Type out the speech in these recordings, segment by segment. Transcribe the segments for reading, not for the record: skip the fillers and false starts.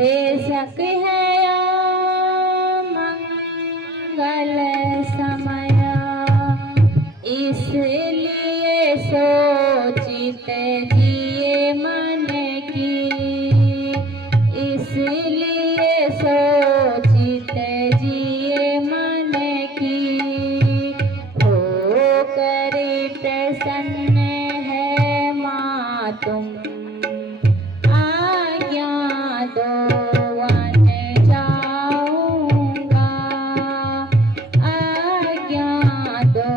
देशक है मंगल समय, इसलिए सोचित जिए मन की, इसलिए सोचित जिए मन की। हो करी प्रसन्न है माँ तुम, आज्ञा दो वन जाऊंगा, आज्ञा दो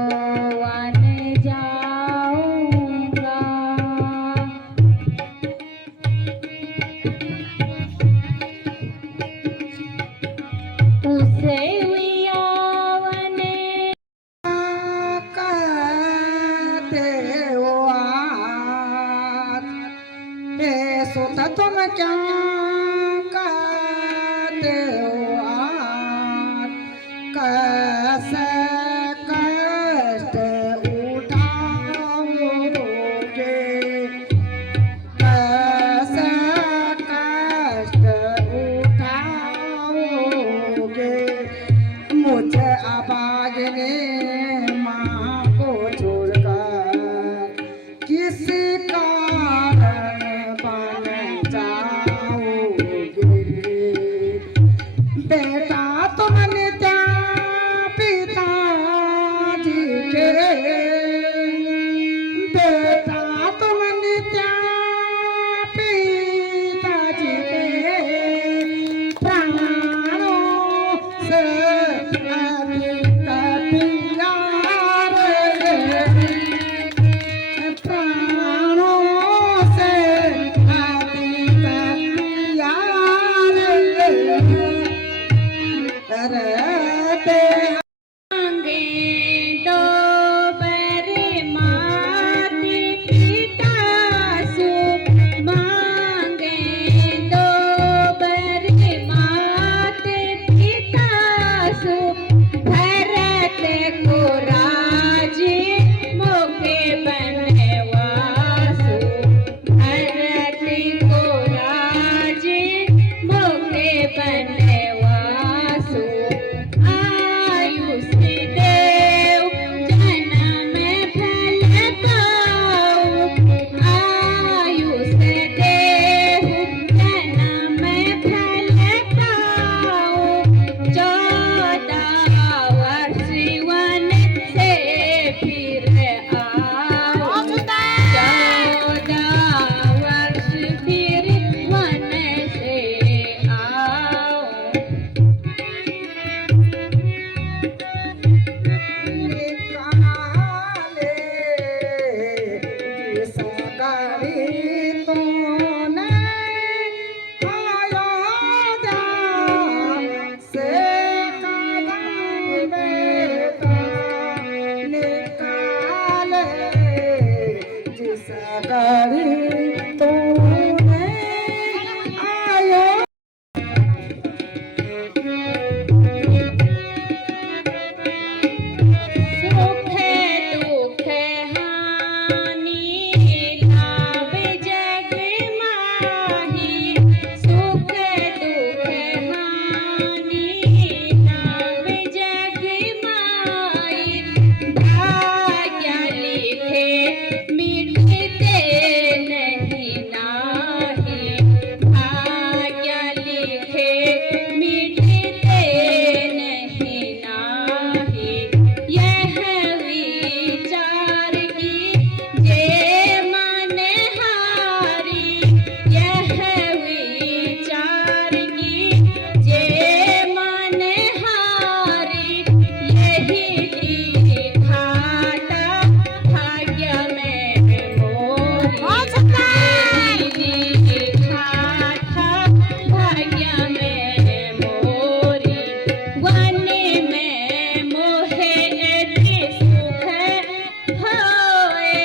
वन जाऊंगा। उसे वियावन कहते हो हे सुत तुम क्या कहते हो कैसे कष्ट उठाओगे, कैसे कष्ट उठाओगे। मुझे अभागिनी माँ को छोड़कर किसी कारण बन जाओगे। बेटा तुम नित्या पिताजी के, बेटा तुम नित्या पिताजी के प्राणों से अधिक प्यारे, प्राणों से अधिक प्यारे। मांगे दो बर माते पिता सु, मांगे दो बर माते पिता सु। भरत को राजे मोके बनवासु, भरत को राजे मोके बनवासु। आयुष देव जन्म फल पाऊं, आयुष देव जन्म फल पाऊं। 14 वर्ष वन से फिर आओ, 14 वर्ष फिर वन से आओ। निकाले जिस गाड़ी तूने अयोध्या से कदम बेटा, निकाले जिस गाड़ी तूने अयोध्या। सुख दुख हानि लाभ जग माही, सुख दुख हानि लाभ जग माही। भाग्य लिखे मिटते नहीं नाही, भाग्य लिखे मिटते नहीं नाही। यह विचार की जे मन हारी, यह विचार की जे मन हारी। यही लिखाता भाग्य में मोरी, यही लिखाता भाग्य में मोरी। वन में मोहे अति सुख होए,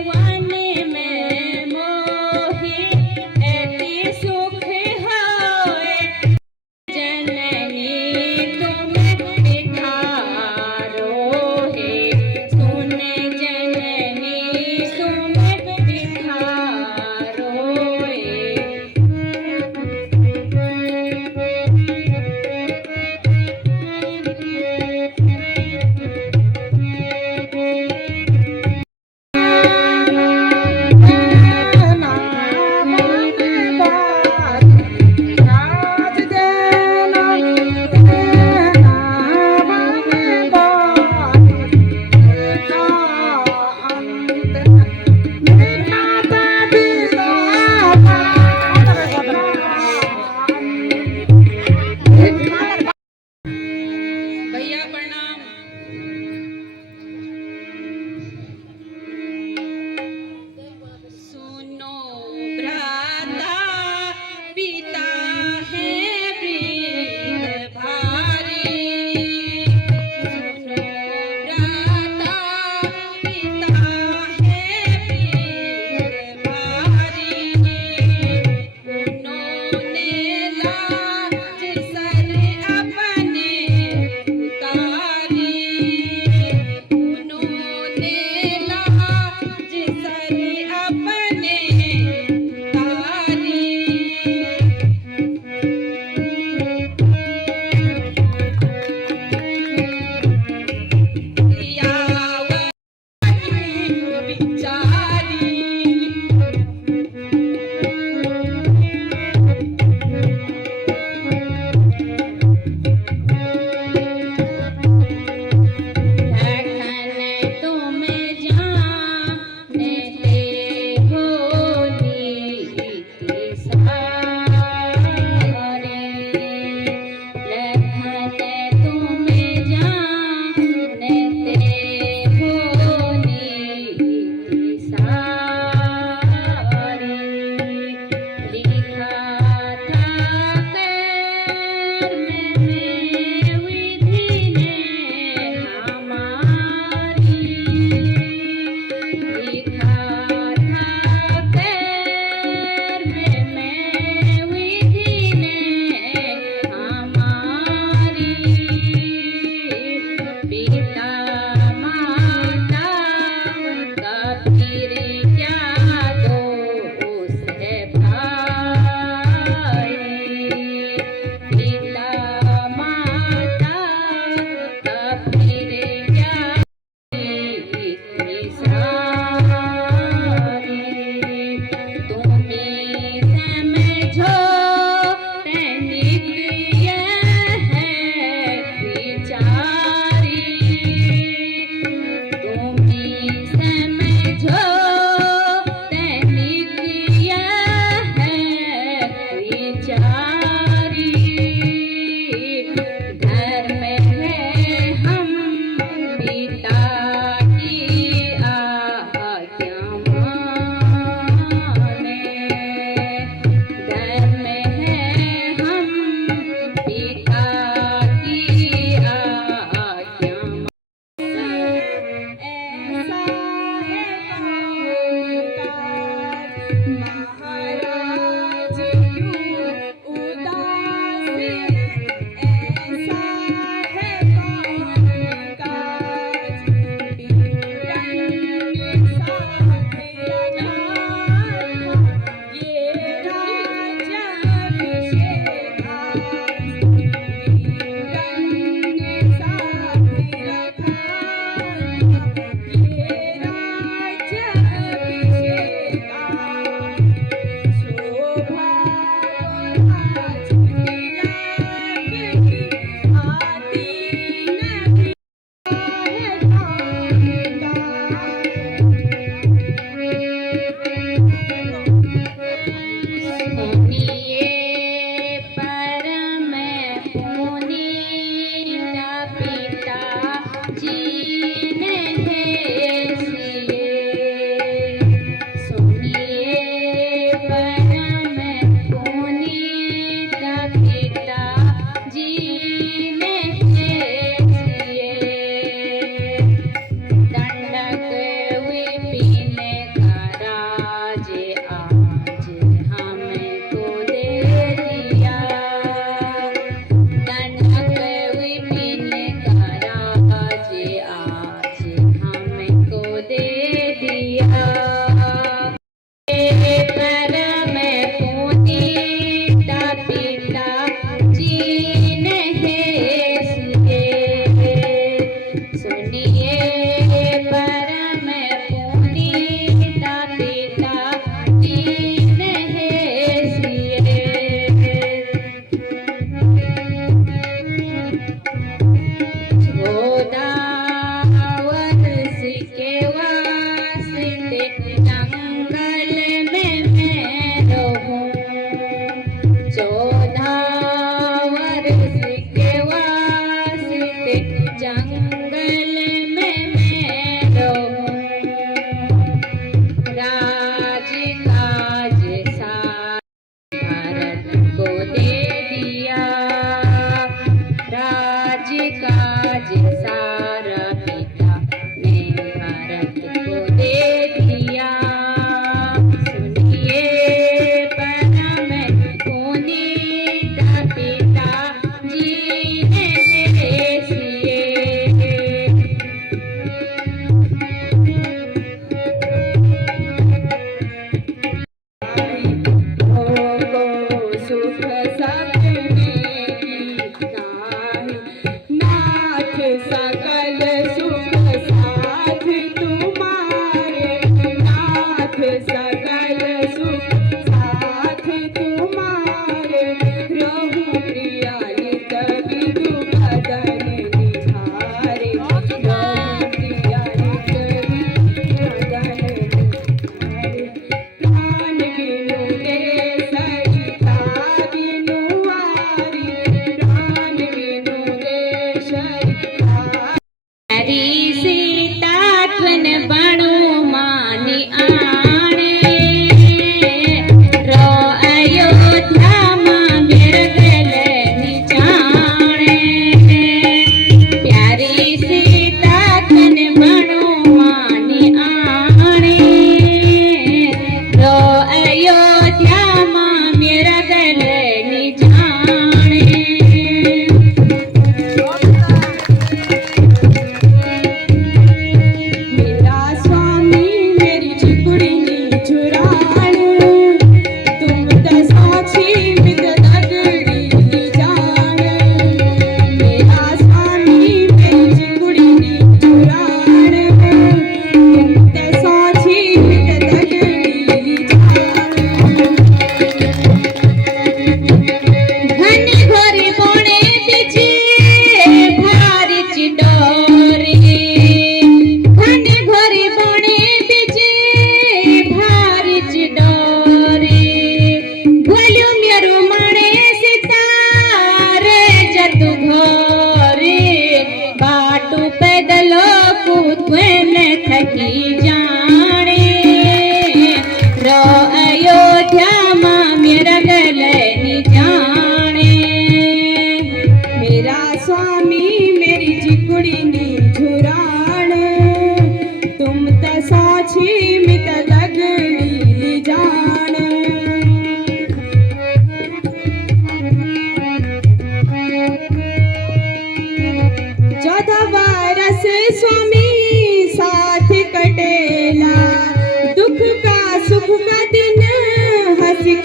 वन में मोहि अति सुख होए। जननी तुम बिखारो हे, सुन जननी तुम बिखारो हे।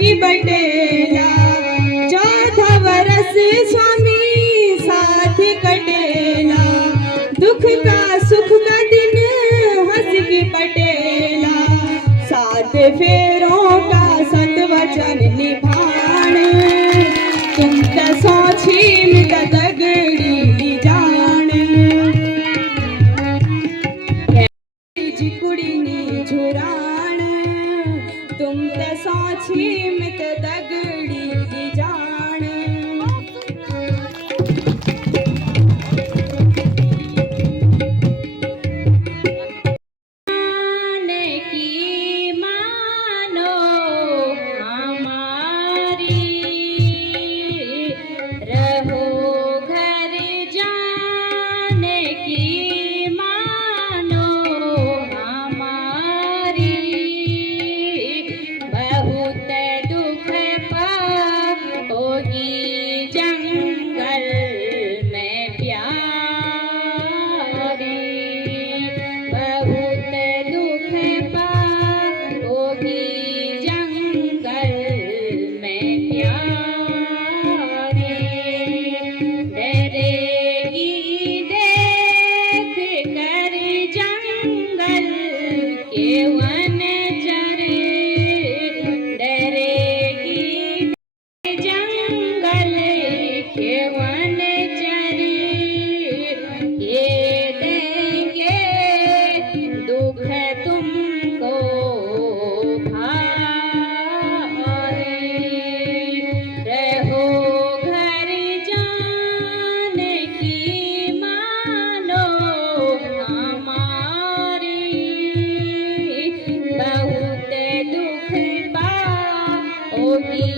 की बटेला 14 वर्ष स्वामी साथ कटेला दुख का सुख का दिन हंस की पटेला 7 फेरों का 7 वचन निभाण तुम दसों छीम दगड़ी जान जी कुड़ी नी झुराण तुम दसों छीम दगड़ी जान की मानो हमारी रहो घर जाने की मानो हमारी बहुत दुख पाओगी जंगल में प्यारी बहुत दुख पाओगी जंगल में प्यारी डरेगी देख कर जंगल के वन चरे डरेगी जंगल के वन चरे ये देंगे दुख तुमको भारी रहो घर जाने की मानो हमारी बहुत दुख पाओगी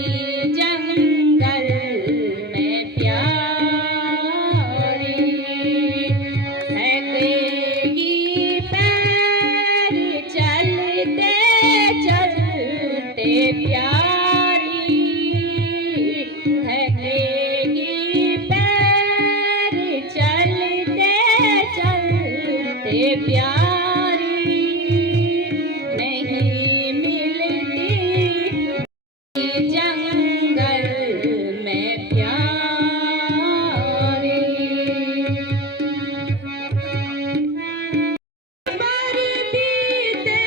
जंगल में प्यारी फेंकेगी पैर चलते चलते प्यारी फेंकेगी पैर चलते चलते प्यारी नहीं मिलती जंगल में प्यारी पर बीते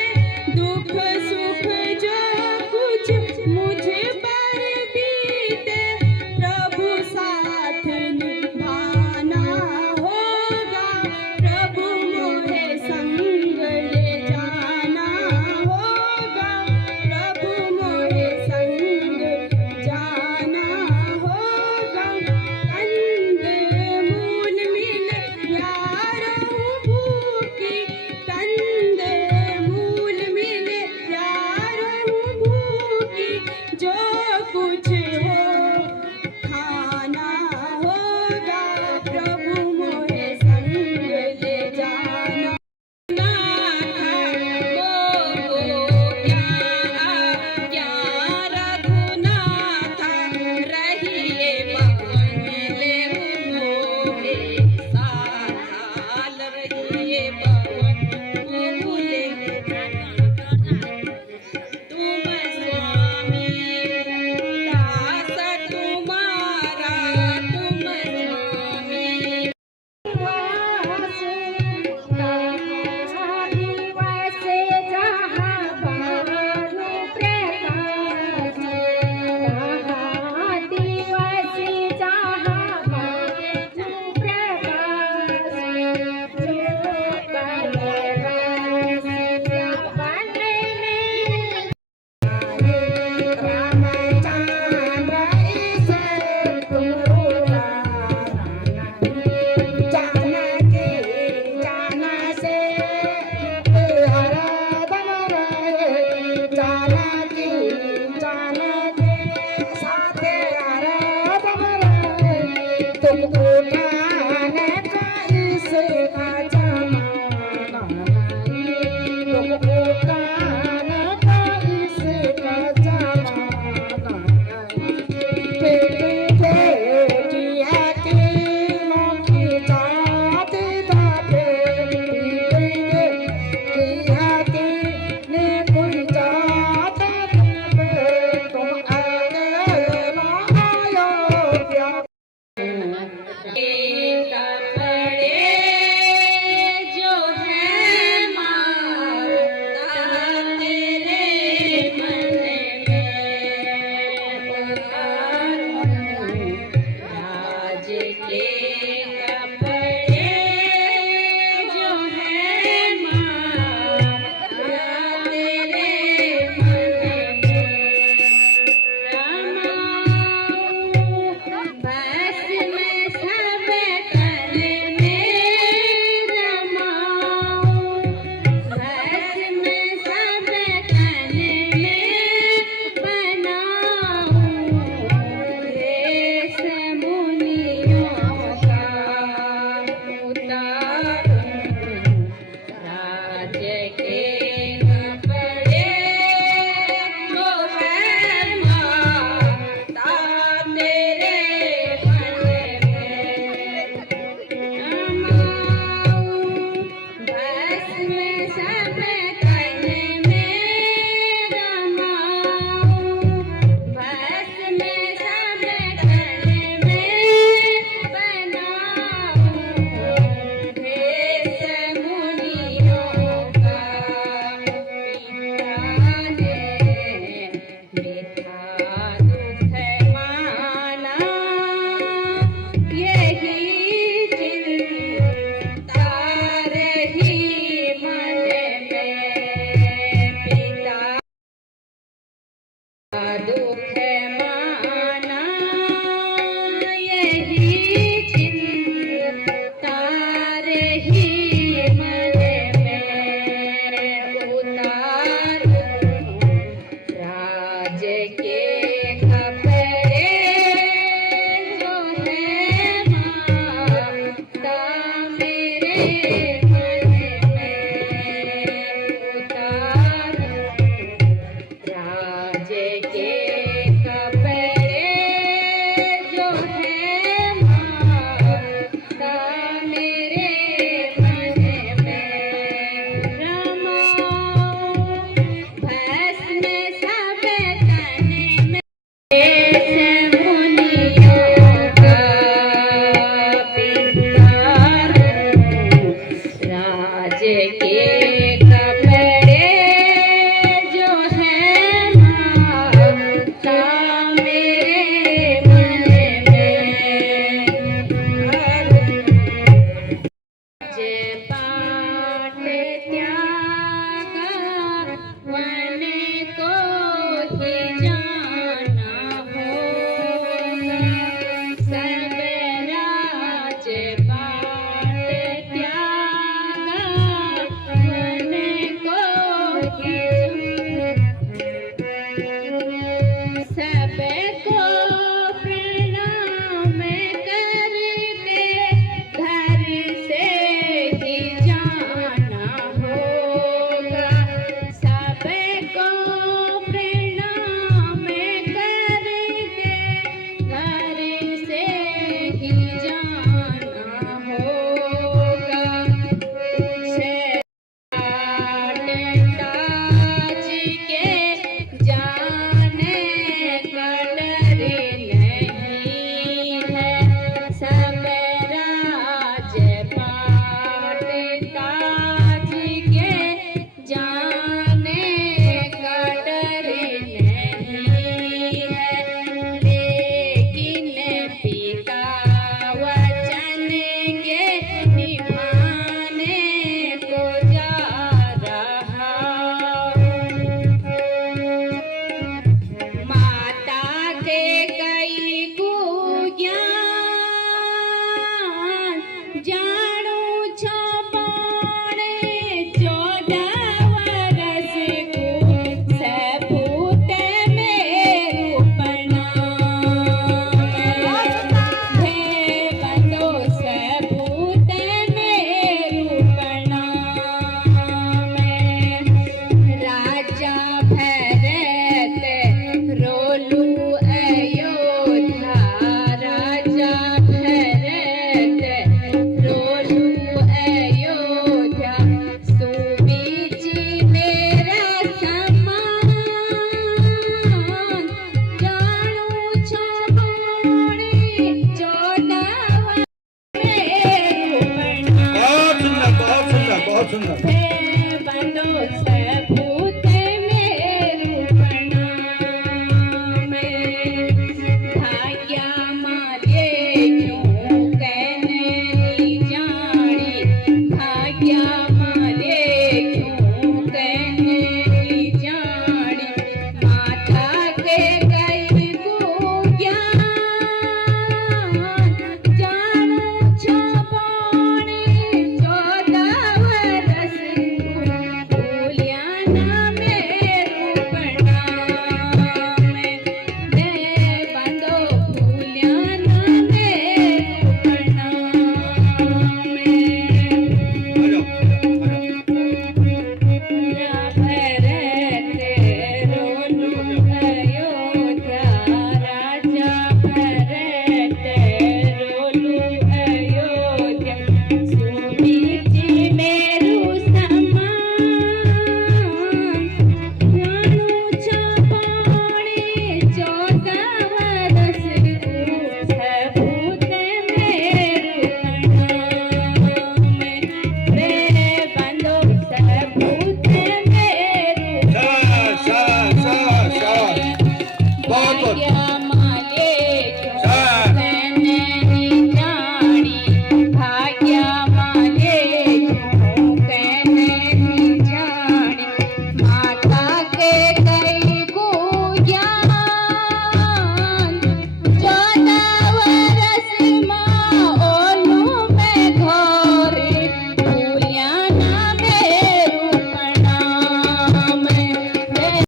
दुख सुख जो कुछ मुझ पर बीते प्रभु साथ निभाना होगा प्रभु मोहे संग ले जाना होगा प्रभु मोहे संग जाना होगा कंद मूल मिले यारों भूखी कंद मूल मिले यारों भूखी जो कुछ हो खाना होगा प्रभु मोहे संग ले जाना ना था वो क्या क्या रघुनाथ रहिए पवन ले मोहे साल रहिए पवन मोले तुम स्वामी दास तुम्हारा तुम स्वामी